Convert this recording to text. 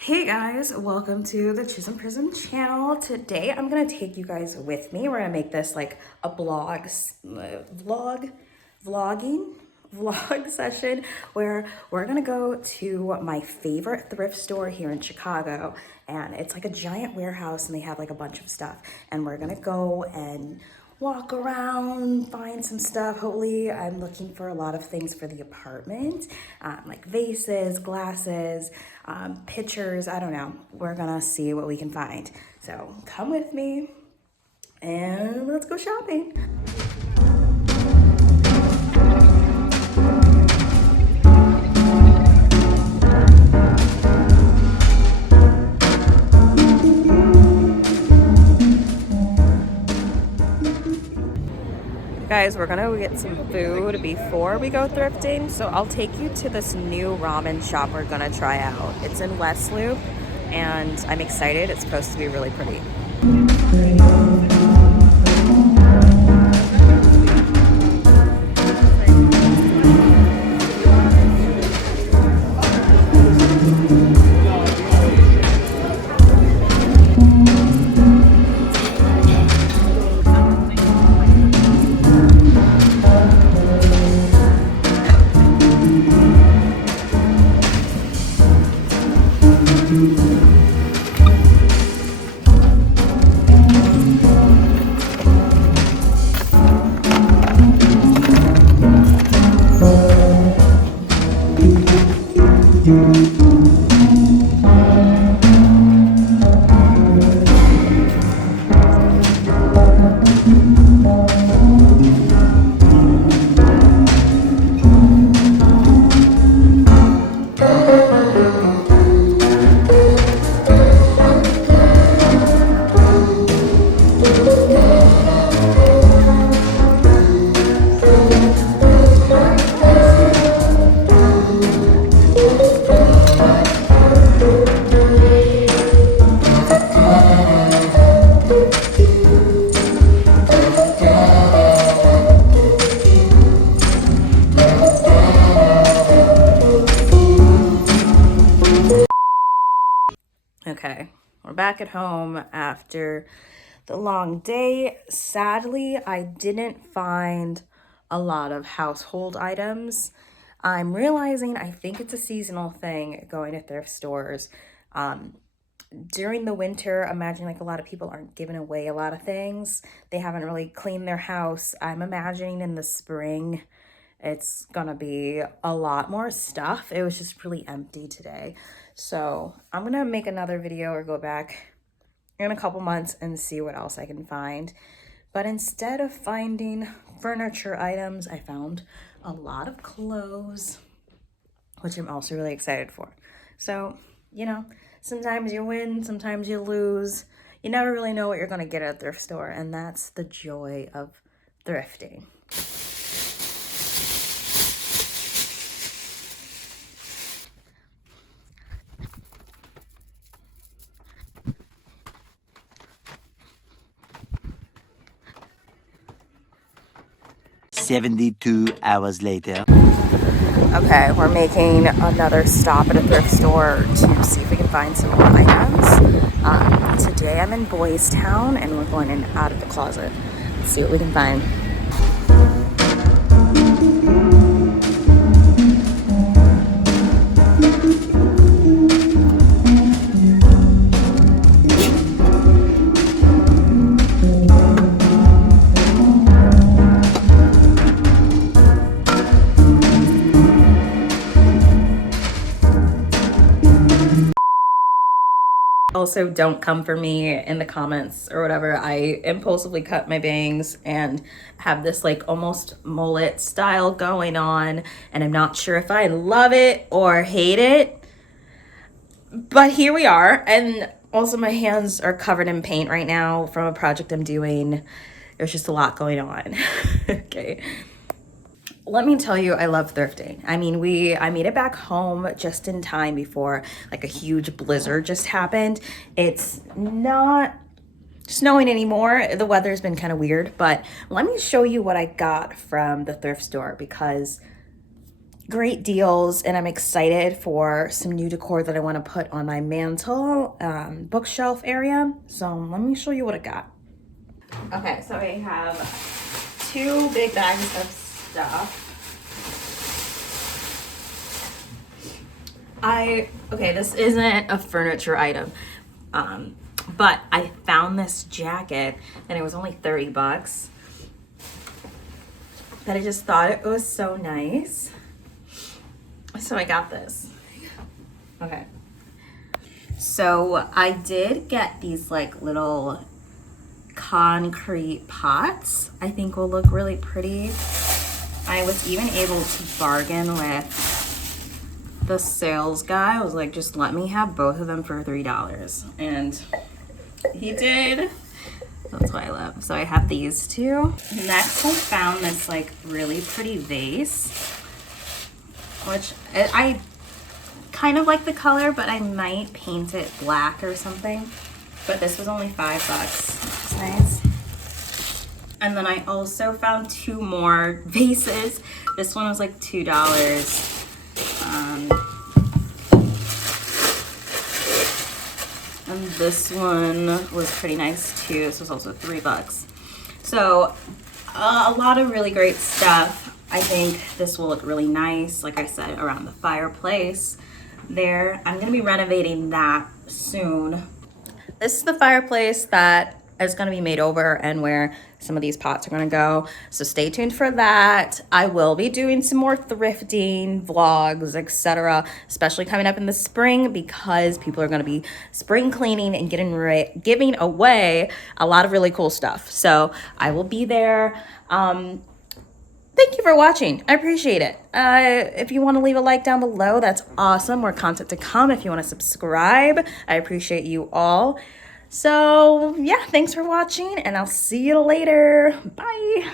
Hey guys, welcome to the Chisholm Prism channel. Today I'm gonna take you guys with me. We're gonna make this like a vlog session where we're gonna go to my favorite thrift store here in Chicago, and it's like a giant warehouse and they have like a bunch of stuff, and we're gonna go and walk around, find some stuff. Hopefully, I'm looking for a lot of things for the apartment, like vases, glasses, pictures. I don't know. We're gonna see what we can find. So come with me and let's go shopping. Guys, we're gonna get some food before we go thrifting, so I'll take you to this new ramen shop we're gonna try out. It's in West Loop, and I'm excited. It's supposed to be really pretty. Okay, we're back at home after the long day. Sadly, I didn't find a lot of household items. I'm realizing I think it's a seasonal thing going to thrift stores. During the winter, imagine like a lot of people aren't giving away a lot of things. They haven't really cleaned their house. I'm imagining in the spring it's gonna be a lot more stuff. It was just really empty today. So I'm gonna make another video or go back in a couple months and see what else I can find. But instead of finding furniture items, I found a lot of clothes, which I'm also really excited for. So, you know, sometimes you win, sometimes you lose. You never really know what you're gonna get at a thrift store, and that's the joy of thrifting. "72 hours later." Okay, we're making another stop at a thrift store to see if we can find some more items. Today I'm in Boys Town and we're going in out of the closet. Let's see what we can find. Also, don't come for me in the comments or whatever. I impulsively cut my bangs and have this like almost mullet style going on, and I'm not sure if I love it or hate it, but here we are. And also my hands are covered in paint right now from a project I'm doing. There's just a lot going on. Okay. Let me tell you, I love thrifting. I mean, I made it back home just in time before like a huge blizzard just happened. It's not snowing anymore. The weather's been kind of weird, but let me show you what I got from the thrift store, because great deals, and I'm excited for some new decor that I want to put on my mantle bookshelf area. So let me show you what I got. Okay, so I have 2 big bags of stuff. Okay, this isn't a furniture item, but I found this jacket and it was only 30 bucks. But I just thought it was so nice. So I got this. Okay. So I did get these like little concrete pots. I think will look really pretty. I was even able to bargain with the sales guy. I was like, just let me have both of them for $3. And he did. That's what I love. So I have these 2. Next, I found this like really pretty vase, which I kind of like the color, but I might paint it black or something. But this was only $5 bucks. It's nice. And then I also found 2 more vases. This one was like $2. And this one was pretty nice too. This was also $3 bucks. So a lot of really great stuff. I think this will look really nice, like I said, around the fireplace there. I'm gonna be renovating that soon. This is the fireplace that is going to be made over and where some of these pots are going to go. So stay tuned for that. I will be doing some more thrifting vlogs, etc., especially coming up in the spring because people are going to be spring cleaning and giving away a lot of really cool stuff. So I will be there. Thank you for watching. I appreciate it. If you want to leave a like down below, that's awesome. More content to come. If you want to subscribe, I appreciate you all. So yeah, thanks for watching and I'll see you later. Bye.